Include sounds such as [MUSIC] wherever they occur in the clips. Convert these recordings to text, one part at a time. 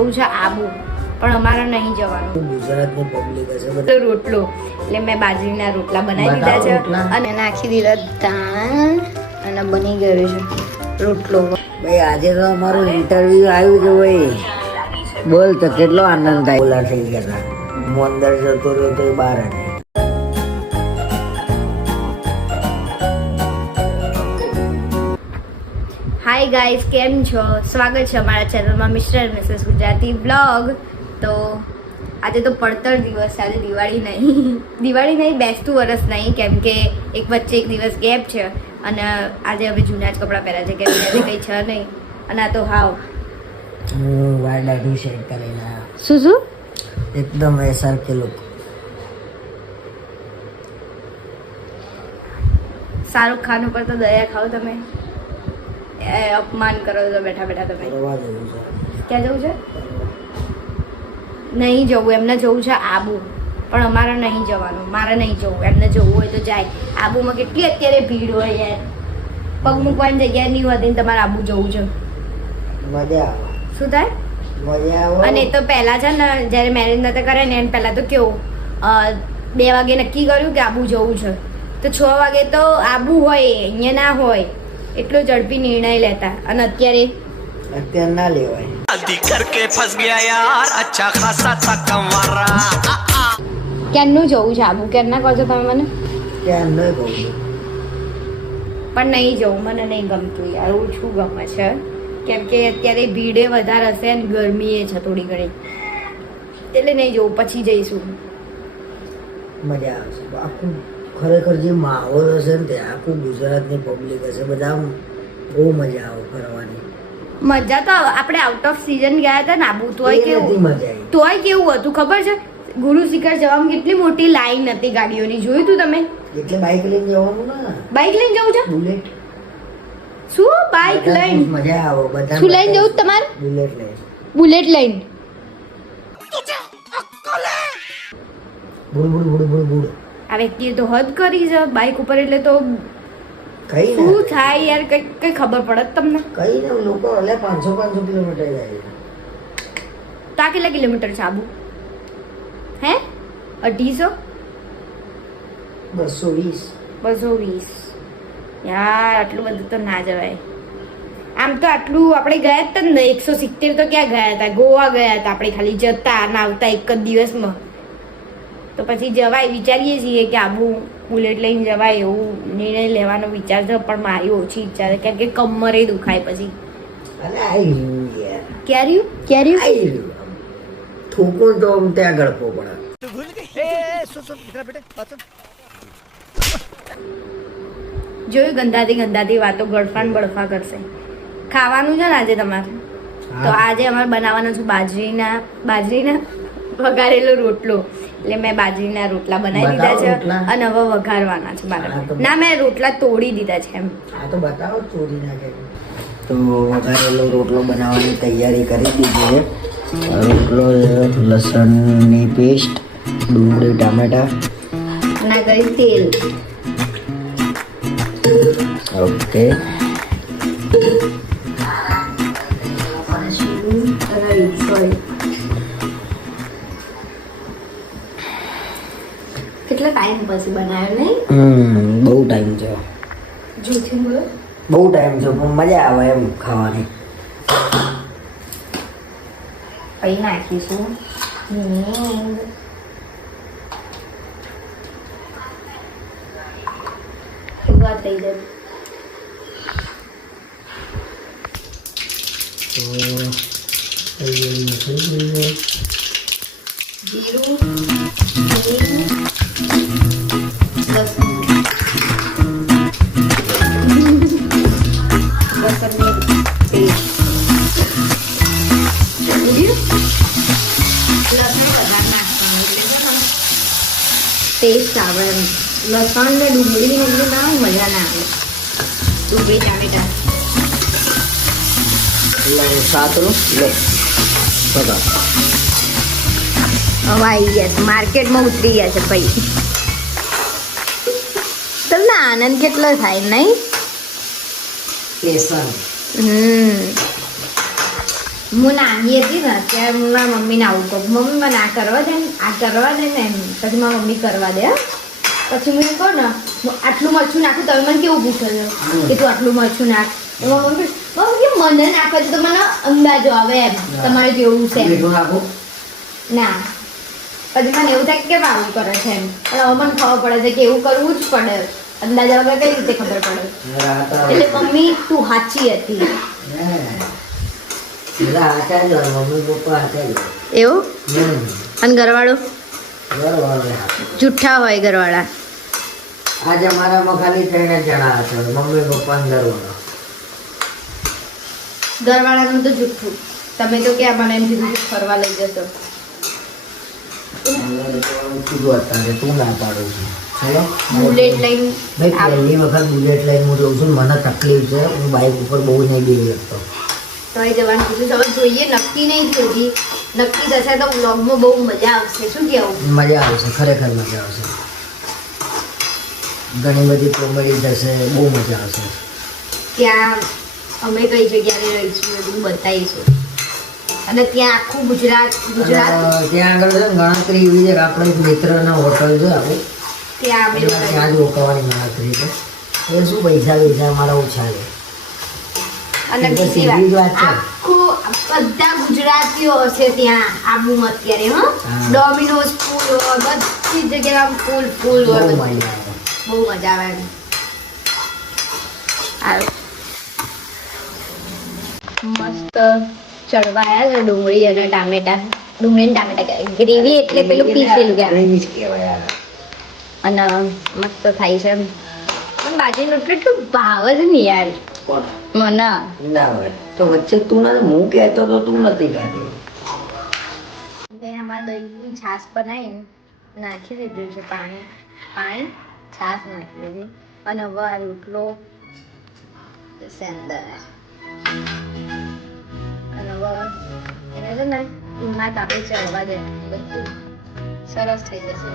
જવું છે આબુ. પણ અમારે નહીં જવાનું. ગુજરાતની પબ્લિક છે તો રોટલો. એટલે મેં બાજરીના રોટલા બનાવી દીધા છે. અને નાખી દીધા દાણ અને બની ગયો છે રોટલો. ભાઈ આજે તો અમારું ઇન્ટરવ્યુ આવ્યું છે ભાઈ. બોલ તો કેટલો આનંદ થાય. બોલા થઈ ગયા અંદર જતો રહ્યો તો બહાર હતી. હાય ગાઈઝ કેમ છો? સ્વાગત છે અમારા ચેનલમાં મિસ્ટર મિસેસ ગુજરાતી બ્લોગ તો આજે તો પડતર દિવસ છે આજે દિવાળી નહીં. [LAUGHS] દિવાળી નહીં બેસતું વરસ નહીં કેમ કે એક વચ્ચે એક દિવસ ગેપ છે. અને આજે હવે જૂના જ કપડાં પહેર્યા છે કેમ કે કંઈ છે નહીં. અને આ તો હાવ. શું શું? એકદમ એસઆર કે લુક શાહરુખ ખાન ઉપર તો દયા ખાઓ તમે. અપમાન કરો છો બેઠા બેઠા તમે. ક્યાં જવું છે? નહીં જવું એમને જવું છે આબુ. પણ અમારે નહીં જવાનું મારે નહીં જવું. એમને જવું હોય તો જાય. આબુમાં કેટલી અત્યારે ભીડ હોય યાર. પગ મૂકવાની જગ્યા નહીં હોતી તમારે આબુ જવું છે. શું થાય? અને તો પહેલાં છે ને જ્યારે મેરેજ નતા કરે ને એને પહેલાં તો કેવું બે વાગે નક્કી કર્યું કે આબુ જવું છે. તો છ વાગે તો આબુ હોય અહીંયા ના હોય. એટલો ઝડપી નિર્ણય લેતા અને અત્યારે અત્યારે ના લેવાય. ક્યારનું જવું છે? ક્યારના કહો છો તમે મને? પણ નહીં જવું મને નહીં ગમતું યાર ઓછું ગમે છે. કેમ અત્યારે ભીડે વધારે હશે ગરમી ગરમીએ છે થોડી ઘણી. એટલે નહીં જવું પછી જઈશું. મજા આવશે આખું ખરેખર જે માહોલ હશે ને ત્યાં આખું ગુજરાતની પબ્લિક હશે બધા બહુ મજા આવે ફરવાની. મજા તો આપણે આઉટ ઓફ સિઝન ગયા હતા ને આબુ તોય કેવું. તોય કેવું હતું ખબર છે? ગુરુ શિખર જવામાં કેટલી મોટી લાઈન હતી ગાડીઓની. જોયું તું તમે? એટલે બાઇક લઈને જવાનું ને. બાઇક લઈને જવું છે? બુલેટ શું? બાઇક લઈને? મજા આવો બધા શું લઈને જવું તમારે? બુલેટ લઈને. બુલેટ લઈને. બુલ બુલ બુલ બુલ બુડ આ વ્યક્તિએ તો હદ કરી છે બાઇક ઉપર એટલે તો કઈ શું થાય યાર કઈ કઈ ખબર પડે તમને. કઈ ને લોકો એટલે પાંચસો પાંચસો કિલોમીટર જાય તા કેટલા કિલોમીટર છે આબુ? હે? અઢીસો? બસો વીસ. બસો વીસ. યાર આટલું બધું તો ના જવાય. આમ તો આટલું આપણે ગયા હતા ને એકસો સિત્તેર તો ક્યાં ગયા હતા? ગોવા ગયા હતા આપણે ખાલી જતા અને આવતા એક જ દિવસમાં. તો પછી જવાય વિચારીએ છીએ કે આબુ બુલેટ લઈને જવાય એવું નિર્ણય લેવાનો વિચાર છે પણ મારી ઓછી ઈચ્છા છે કેમ કે કમરે દુખાય પછી. ક્યાર્યું ક્યાર્યું. થૂકું તો ત્યાં ગળપો પડે. જોયું ગંદાથી ગંદાથી વાતો ગળફાન બળફા કરશે. ખાવાનું છે ને આજે તમારે? તો આજે અમારે બનાવવાનું છે બાજરીના બાજરીના વઘારેલો રોટલો. એટલે મેં બાજરીના રોટલા બનાવી દીધા છે. અને હવે વઘારવાના છે મારે ના મેં રોટલા તોડી દીધા છે એમ. આ તો બતાવો ચોરી નાખે તો વઘારેલો રોટલો બનાવવાની તૈયારી કરી દીધી છે. રોટલો લસણની પેસ્ટ ડુંગળી ટામેટા. ના કરી તેલ. ઓકે. કેટલા ટાઈમ પછી બનાવ્યો નહીં હમ બહુ ટાઈમ છે જૂઠી બોલો બહુ ટાઈમ છે પણ મજા આવે એમ ખાવાની પછી નાખીશું હિંગ ઊભા થઈ જાય મજા ના આવે ડુંગળી ટામેટા હવે આવી ગયા છે માર્કેટમાં ઉતરી ગયા છે ભાઈ તમને આનંદ કેટલો થાય નહીં હમ હું નાની હતી ને ત્યારે હું મારા મમ્મીને આવું કહું મમ્મી મને આ કરવા દે આ કરવા દે ને એમ પછી મારા મમ્મી કરવા દે પછી હું કહું ને આટલું મરચું નાખું તમે મને કેવું પૂછો છો કે તું આટલું મરચું નાખ. એમાં મમ્મી કે મને નાખો તો મને અંદાજો આવે એમ. તમારે કેવું છે. ના. પછી મને એવું થાય કે કેમ આવું કરે છે એમ. પણ હવે મને ખબર પડે છે કે એવું કરવું જ પડે. અંદાજા વગર કઈ રીતે ખબર પડે? એટલે મમ્મી તું સાચી હતી. એવું. અને ઘરવાળો? જુઠ્ઠા હોય ઘરવાળા. આજે અમારામાં ખાલી ત્રણ જણા હતા મમ્મી પપ્પા ને ઘરવાળા ઘરવાળાનું તો જુઠ્ઠું. તમે તો ક્યાં મને એમ કીધું કે ફરવા લઈ જશો તું ના પાડું છું. બુલેટ લઈને ભાઈ પહેલી વખત બુલેટ લઈને હું જઉં છું મને તકલીફ છે. હું બાઇક ઉપર બહુ નહીં બેસી શકતો. તો એ જવાનું કીધું હવે જોઈએ નક્કી નહીં થયું નક્કી થશે તો વ્લોગમાં બહુ મજા આવશે. શું કેવું મજા આવશે ખરેખર મજા આવશે. ઘણી બધી કોમેડી થશે બહુ મજા આવશે. ત્યાં અમે કઈ જગ્યાએ રહીશું બધું બતાવીશું. અને ત્યાં આખું ગુજરાત ગુજરાત? ત્યાં આગળ છે ગણતરી એવી છે કે આપણે એક મિત્રના હોટલ છે આપણે ત્યાં અમે ત્યાં જ રોકાવાની ગણતરી છે. એ શું પૈસા પૈસા અમારા ઓછા છે. અને બીજી વાત આખું બધા ગુજરાતીઓ હશે ત્યાં આબુમાં અત્યારે હો. ડોમિનોઝ ફૂલ હોય બધી જગ્યાએ આમ ફૂલ ફૂલ હોય બહુ મજા આવે મસ્ત ચડવાયા છે ડુંગળી અને ટામેટા. ડુંગળી અને ટામેટા ગ્રેવી એટલે પેલું પીસેલું કહેવાય. જ. અને મસ્ત થાય છે પણ બાજરીનું એટલું ભાવે છે ને યાર. મને. ના હોય. તો વચ્ચે તું નથી હું કહેતો તો તું નથી ખાતી મેં આમાં દહીંની છાશ બનાવીને નાખી દીધું છે પાણી. પાણી. છાશ નાખી દીધી અને આ રોટલો જશે અને વર છે ને ઊંઘમાં તાપે ચડવા દે બધું સરસ થઈ જશે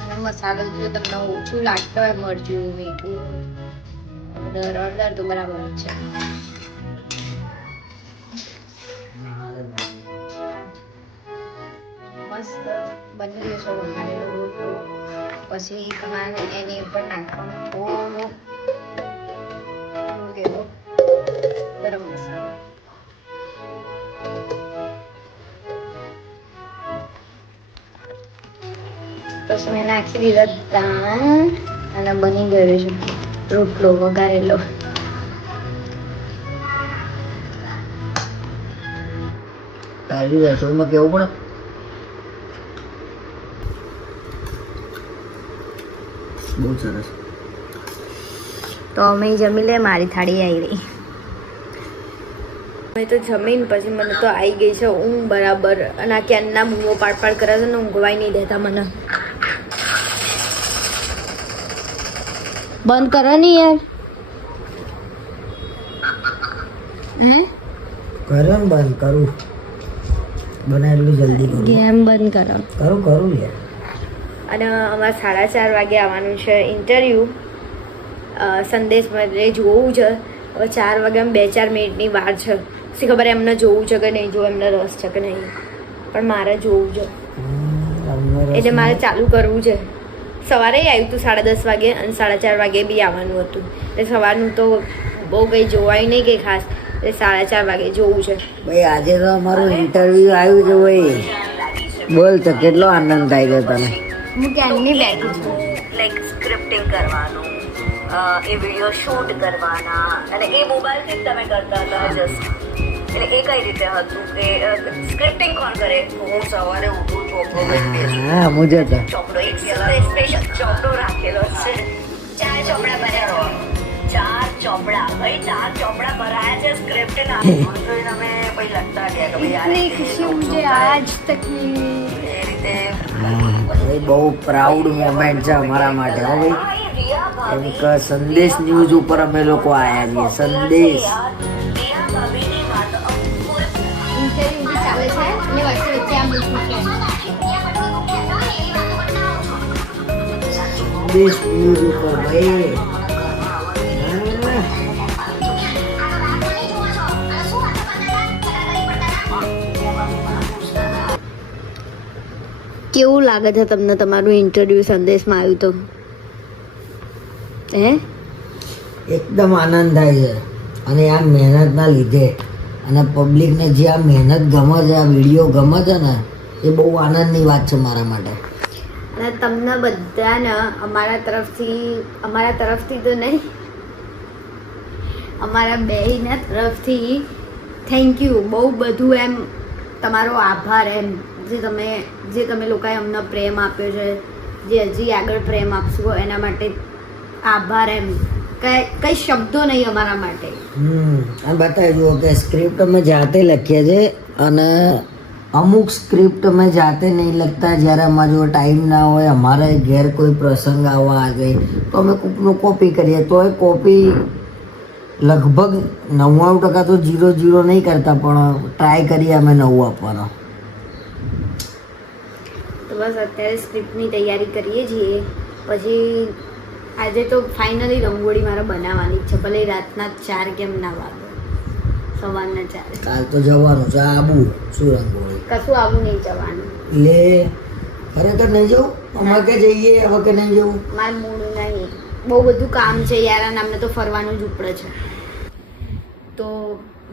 અને મસાલો જો તમને ઓછું લાગતો મરચું મીઠું હળદર હળદર તો બરાબર છે મસ્ત બની જશો વઘારેલો રોટલો પછી તમારે એની ઉપર નાખવાનું. થોડું કેવું ગરમ મસાલો. પછી મેં નાખી દીધા દાણ અને બની ગયો છે. રોટલો વઘારેલો. તારી રસોઈમાં કેવું પડે? બહુ સરસ. તો અમે જમી લે મારી થાળી આવી. મેં તો જમીન પછી મને તો આવી ગઈ છે ઊંઘ બરાબર. અને આ ક્યારના બૂમો પાડ પાડ કરે છે ને ઊંઘવાય નહીં દેતા મને. બંધ કરો ને યાર. ને બંધ કરું. બને એટલું જલ્દી કરું. ગેમ બંધ કરો. કરું કરું યાર. અને અમારે સાડા ચાર વાગે આવવાનું છે ઇન્ટરવ્યૂ સંદેશ એટલે જોવું છે. હવે ચાર આમ બે ચાર મિનિટની વાર છે. શી ખબર એમને જોવું છે કે નહીં જો એમને રસ છે કે નહીં. પણ મારે જોવું છે. એટલે મારે ચાલુ કરવું છે. સવારે આવ્યું હતું સાડા દસ વાગે અને સાડા ચાર વાગે બી આવવાનું હતું. એટલે સવારનું તો બહુ કંઈ જોવાય નહીં કે ખાસ. એટલે સાડા ચાર વાગે જોવું છે. ભાઈ આજે તો અમારું ઇન્ટરવ્યુ આવ્યું છે ભાઈ. બોલ તો કેટલો આનંદ થાય છે તને. હું ક્યારની બેઠી છું લાઈક સ્ક્રિપ્ટિંગ કરવાનું એ વિડીયો શૂટ કરવાના અને એ મોબાઈલથી જ તમે કરતા હતા જસ્ટ એટલે એ કઈ રીતે હતું કે સ્ક્રિપ્ટિંગ કોણ કરે હું સવારે ઉઠું ચોપડો હા મુજે તો ચોપડો એક સ્પેશિયલ ચોપડો રાખેલો છે ચાર ચોપડા ભર્યા ચાર ચોપડા ભાઈ ચાર ચોપડા ભરાયા છે સ્ક્રિપ્ટ ના અમે પછી લખતા ગયા કે ભાઈ યાર ખુશી મુજે આજ તક એ રીતે બહુ પ્રાઉડ મોમેન્ટ છે અમારા માટે, હો ભાઈ. કેમ કે સંદેશ ન્યૂઝ ઉપર અમે લોકો આવ્યા છીએ, સંદેશ. સંદેશ ન્યૂઝ ઉપર, ભાઈ. કેવું લાગે છે તમને તમારું ઇન્ટરવ્યુ સંદેશમાં આવ્યું તો? હે? એકદમ આનંદ થાય છે. અને આ મહેનતના લીધે અને પબ્લિકને જે આ મહેનત ગમે છે આ વીડિયો ગમે છે ને એ બહુ આનંદની વાત છે મારા માટે. અને તમને બધાને અમારા તરફથી અમારા તરફથી તો નહીં અમારા બેયના તરફથી થેન્ક યુ બહુ બધું એમ તમારો આભાર એમ. જે તમે જે તમે લોકોએ અમને પ્રેમ આપ્યો છે, જે હજી આગળ પ્રેમ આપશો, એના માટે આભાર એમ. કઈ શબ્દો નહીં અમારા માટે. આ બતાવી જુઓ કે સ્ક્રિપ્ટ અમે જાતે લખીએ છીએ અને અમુક સ્ક્રિપ્ટ અમે જાતે નહીં લખતા જ્યારે અમારા જો ટાઈમ ના હોય, અમારે ઘેર કોઈ પ્રસંગ આવવા આવે તો અમે કોકનું કોપી કરીએ. તો એ કોપી લગભગ નવ્વાણું ટકા તો જીરો જીરો નહીં કરતા, પણ ટ્રાય કરીએ અમે નવું આપવાનો. તો બસ અત્યારે સ્ક્રિપ્ટની તૈયારી કરીએ છીએ. પછી આજે તો ફાઇનલી રંગોળી મારે બનાવવાની જ છે. ભલે રાતના ચાર કેમ ના વાગે. સવારના ચાર. કાલ તો જવાનું છે આબુ. શું રંગોળી? કશું આબુ નહીં જવાનું. લે ખરેખર નહીં જવું? અમે કે જઈએ હવે કે નહીં જવું? મારું મૂળ નહીં. બહુ બધું કામ છે યાર અને અમને તો ફરવાનું જ ઉપડે છે. તો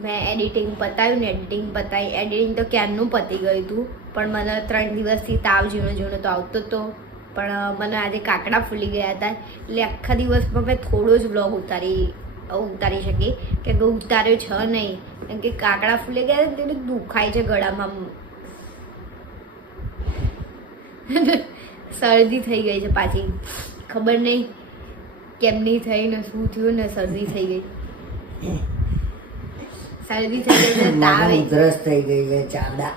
મેં એડિટિંગ પતાવ્યું ને એડિટિંગ પતાવી એડિટિંગ તો ક્યારનું પતી ગયું હતું પણ મને ત્રણ દિવસથી તાવ ઝીણો ઝીણો તો આવતો હતો પણ મને આજે કાકડા ફૂલી ગયા હતા. એટલે આખા દિવસમાં મેં થોડો જ બ્લોગ ઉતારી ઉતારી શકી. કે કે ઉતાર્યો છે નહીં. કેમ કે કાકડા ફૂલી ગયા તેને દુખાય છે ગળામાં. શરદી થઈ ગઈ છે પાછી. ખબર નહીં કેમની થઈ ને શું થયું ને શરદી થઈ ગઈ. શરદી થઈ ગઈ તાવ ઉધરસ થઈ ગઈ છે ચાંદા.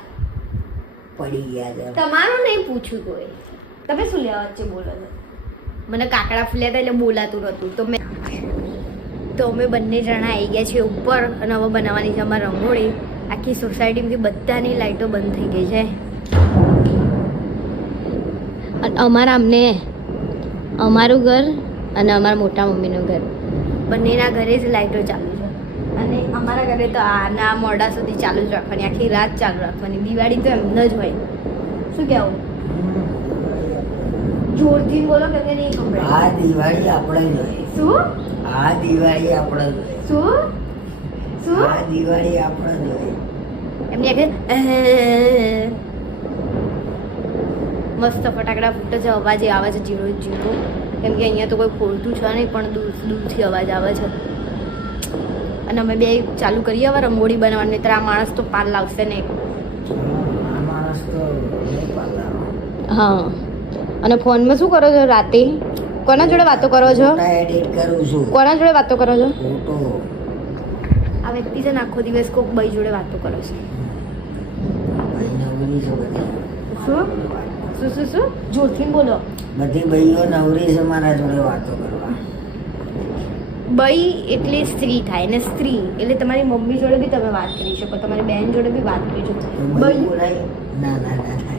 પડી ગયા તમારું નહીં પૂછ્યું કોઈ. તમે શું લેવા વચ્ચે બોલો છો? મને કાકડા ફૂલ્યા હતા એટલે બોલાતું નહોતું. તો મેં તો અમે બંને જણા આવી ગયા છીએ ઉપર અને હવે બનાવવાની છે અમારે રંગોળી. આખી સોસાયટીમાંથી બધાની લાઇટો બંધ થઈ ગઈ છે. અમારા અમને અમારું ઘર અને અમારા મોટા મમ્મીનું ઘર. બંનેના ઘરે જ લાઇટો ચાલુ અમારા ઘરે તો આના મોડા સુધી ચાલુ જ રાખવાની આખી રાત ચાલુ રાખવાની. દિવાળી તો એમને જ હોય. શું કહેવું જોરથી બોલો કે નહીં ખબર આ દિવાળી આપણે જોઈએ શું? આ દિવાળી આપણે જોઈએ શું? શું? આ દિવાળી આપણે જોઈએ એમની આખે મસ્ત ફટાકડા ફૂટે છે અવાજ એ આવે છે ઝીણો ઝીણો કેમ કે અહીંયા તો કોઈ ખોલતું છે નહીં પણ દૂર દૂરથી અવાજ આવે છે. અને અમે બે ચાલુ કરીએ હવે રંગોળી બનાવવાની ત્યારે આ માણસ તો પાર લાવશે નહીં. હા. અને ફોનમાં શું કરો છો રાતે? કોના જોડે વાતો કરો છો? કોના જોડે વાતો કરો છો? આ વ્યક્તિ છે ને આખો દિવસ કોક ભાઈ જોડે વાતો કરો છે. શું? શું શું શું? જોરથી બોલો. બધી ભાઈઓ નવરી છે મારા જોડે વાતો કરવા. બઈ એટલે સ્ત્રી થાય ને સ્ત્રી એટલે તમારી મમ્મી જોડે બી તમે વાત કરી શકો તમારી બહેન જોડે બી વાત કરી શકો તો ભાઈ બઈ બોલાય ના ના ના ના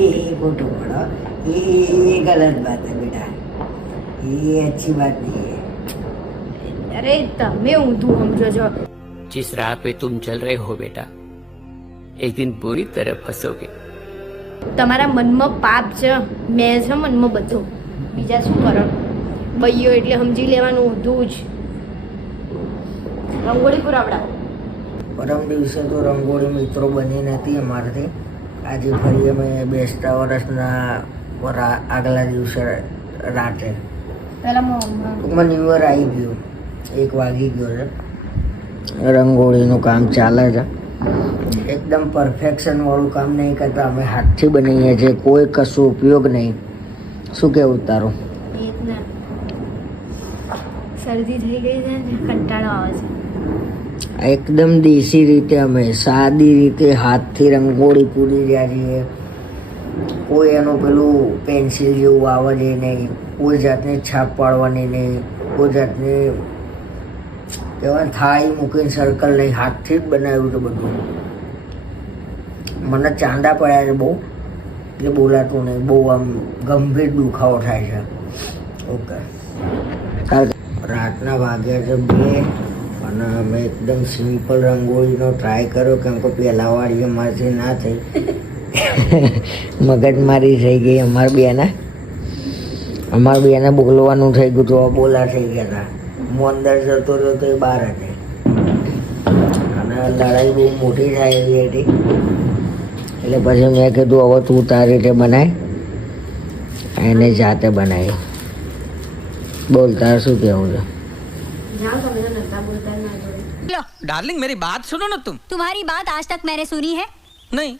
એ ખોટું પડો એ એ ગલત બાત है बेटा ये अच्छी बात नहीं है અરે તમે ઊંધું સમજો છો जिस राह पे तुम चल रहे हो बेटा एक दिन बुरी तरह फंसोगे તમારા મનમાં પાપ છે મેં છે મનમાં બધું બીજા શું કરો બઈઓ એટલે સમજી લેવાનું ઊંધું જ. રંગોળી પુરાવડા પરમ દિવસે તો રંગોળી મિત્રો બની નથી અમારાથી. આજે ફરી અમે બેસતા વર્ષના આગલા દિવસે રાત્રે ટૂંકમાં ન્યુ યર આવી ગયું. એક વાગી ગયો છે. રંગોળીનું કામ ચાલે છે. એકદમ પરફેક્શન વાળું કામ નહીં કરતા. અમે હાથથી બનાવીએ છીએ. કોઈ કશું ઉપયોગ નહીં. શું કેવું તારું? શરદી થઈ ગઈ છે ને કંટાળો આવે છે. એકદમ દેશી રીતે અમે, સાદી રીતે હાથથી રંગોળી પૂરી રહ્યા છીએ. કોઈ એનું પેલું પેન્સિલ જેવું આવે છે નહીં, કોઈ જાતની છાપ પાડવાની નહીં, કોઈ જાતની કહેવાય થાળી મૂકીને સર્કલ નહીં, હાથથી જ બનાવ્યું હતું બધું. મને ચાંદા પડ્યા છે બહુ, એટલે બોલાતું નહીં, બહુ આમ ગંભીર દુખાવો થાય છે. ઓકે. રાતના વાગ્યા છે બે અને અમે એકદમ સિમ્પલ રંગોળીનો ટ્રાય કર્યો કેમ કે પહેલાં વાળી અમારથી ના થઈ. [LAUGHS] મગજમારી થઈ ગઈ અમાર બેના. અમાર બેને બોલવાનું થઈ ગયું તો બોલા થઈ ગયા હતા હું અંદર જતો રહ્યો તો એ બહાર હતી અને લડાઈ બહુ મોટી થાય એવી હતી. એટલે પછી મેં કીધું, હવે તું તારી રીતે બનાય. એને જાતે બનાવી. બોલ તાર શું કહેવું છે જાઓ તમે તો નતા બોલતા ના જોડે डार्लिंग मेरी बात सुनो ना तुम तुम्हारी बात आज तक मैंने सुनी है नहीं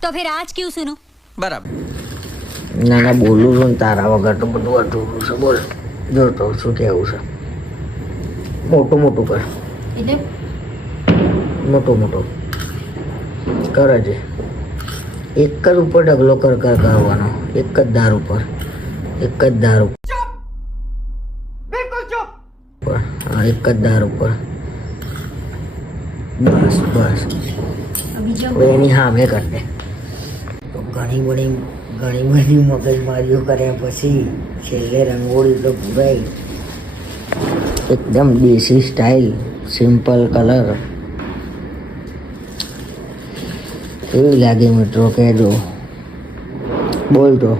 तो फिर आज क्यों सुनूं बराबर ના ના બોલું છું ને તારા વગર તો બધું અધૂરું છે બોલ જોતો શું કહેવું છે મોટું મોટું કર એટલે મોટું મોટું કર જ એક જ ઉપર ડગલો કર કર કરવાનો એક જ ધાર ઉપર એક જ ધાર ઉપર હા એક જ ધાર ઉપર. બસ બસ. એની સામે કરી દે. તો ઘણી બધી ઘણી બધી મગજમારીઓ કર્યા પછી છેલ્લે રંગોળી તો ભૂરાઈ એકદમ દેશી સ્ટાઇલ સિમ્પલ કલર કેવી લાગે મિત્રો? કહેજો. બોલ તો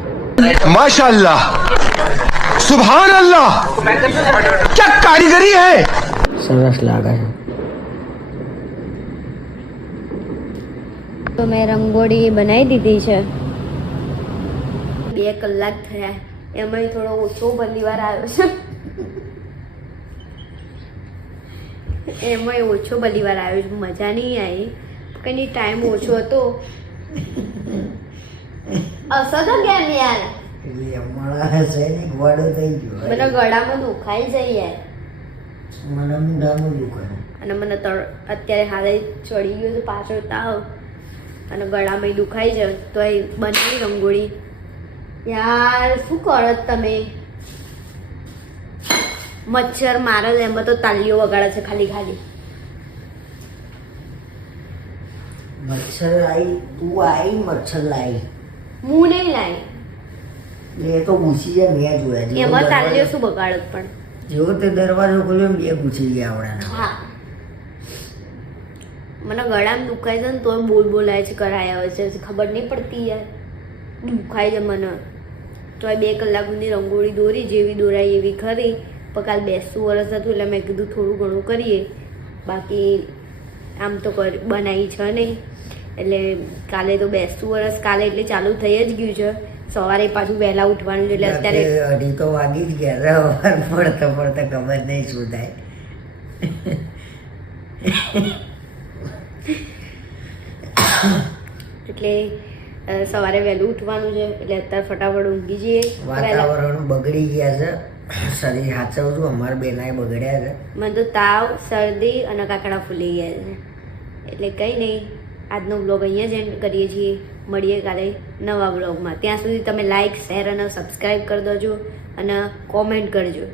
माशाल्लाह सुभान अल्लाह क्या कारीगरी है સરસ લાગે છે તો મેં રંગોળી બનાવી દીધી છે બે કલાક થયા એમાંય થોડો ઓછો બલીવાર આવ્યો છે એમાંય ઓછો બલીવાર આવ્યો છે મજા નહીં આવી કંઈ ટાઈમ ઓછો હતો અસર તો કેમ યાર મને ગળામાં દુખાઈ જાય યાર. મને અને મને અત્યારે હાલે ચડી ગયું છે પાછળ તાવ. અને ગળામાં દુખાઈ જાય તો એ બનાવી રંગોળી. યાર શું કરો તમે? મચ્છર મારે એમાં તો તાલીઓ વગાડે છે ખાલી ખાલી. મચ્છર આવી તું આઈ મચ્છર લાવી હું નહીં લાવી એ તો ઘૂસી જાય મેં જોયા. એમાં તાલીઓ શું બગાડત પણ? જેવો તે દરવાજો ખોલ્યો બે ઘૂસી ગયા આવડાના. હા. મને ગળામાં દુખાય છે ને તોય બોલ બોલાય છે કરાયા હોય છે. ખબર નહીં પડતી યાર. દુખાય છે મને. તોય બે કલાક સુધી રંગોળી દોરી જેવી દોરાય એવી ખરી. પણ કાલ બેસતું વરસ હતું એટલે મેં કીધું થોડું ઘણું કરીએ. બાકી આમ તો બનાવી છે નહીં. એટલે કાલે તો બેસતું વરસ કાલે એટલે ચાલુ થઈ જ ગયું છે. સવારે પાછું વહેલા ઉઠવાનું છે એટલે અત્યારે અઢી તો વાગી જ ગયા સવાર પડતા પડતા ખબર નહીં શું થાય. એટલે સવારે વહેલું ઉઠવાનું છે એટલે અત્યારે ફટાફટ ઊંઘી જઈએ. વાતાવરણ બગડી ગયા છે શરીર છું અમારા બેનાએ બગડ્યા છે. મને તો તાવ શરદી અને કાકડા ફૂલી ગયા છે. એટલે કંઈ નહીં આજનો બ્લોગ અહીંયા જ એન્ડ કરીએ છીએ. મળીએ કાલે નવા બ્લોગમાં ત્યાં સુધી તમે લાઇક શેર અને સબસ્ક્રાઈબ કરી દેજો અને કોમેન્ટ કરજો.